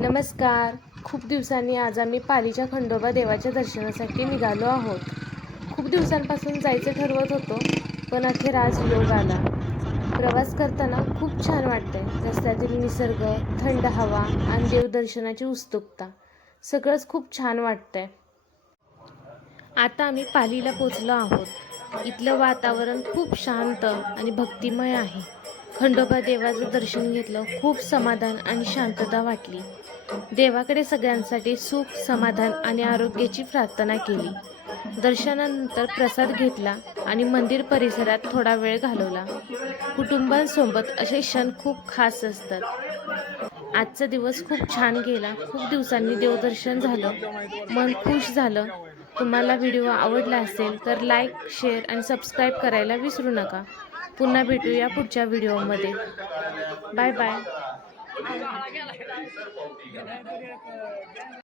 नमस्कार. खूप दिवसांनी आज आम्ही पालीच्या खंडोबा देवाच्या दर्शनासाठी निघालो आहोत. खूप दिवसांपासून जायचं ठरवत होतो, पण अखेर आज योग आला. प्रवास करताना खूप छान वाटतंय. रस्त्यातील निसर्ग, थंड हवा आणि देवदर्शनाची उत्सुकता, सगळंच खूप छान वाटतंय. आता आम्ही पालीला पोचलो आहोत. इथलं वातावरण खूप शांत आणि भक्तिमय आहे. खंडोबा देवाचं दर्शन घेतलं, खूप समाधान आणि शांतता वाटली. देवाकडे सगळ्यांसाठी सुख, समाधान आणि आरोग्याची प्रार्थना केली. दर्शनानंतर प्रसाद घेतला आणि मंदिर परिसरात थोडा वेळ घालवला. कुटुंबांसोबत असे क्षण खूप खास असतात. आजचा दिवस खूप छान गेला. खूप दिवसांनी देवदर्शन झालं, मन खुश झालं. तुम्हाला व्हिडिओ आवडला असेल तर लाईक, शेअर आणि सबस्क्राईब करायला विसरू नका. पुन्हा भेटूया पुढच्या व्हिडिओमध्ये. Bye bye.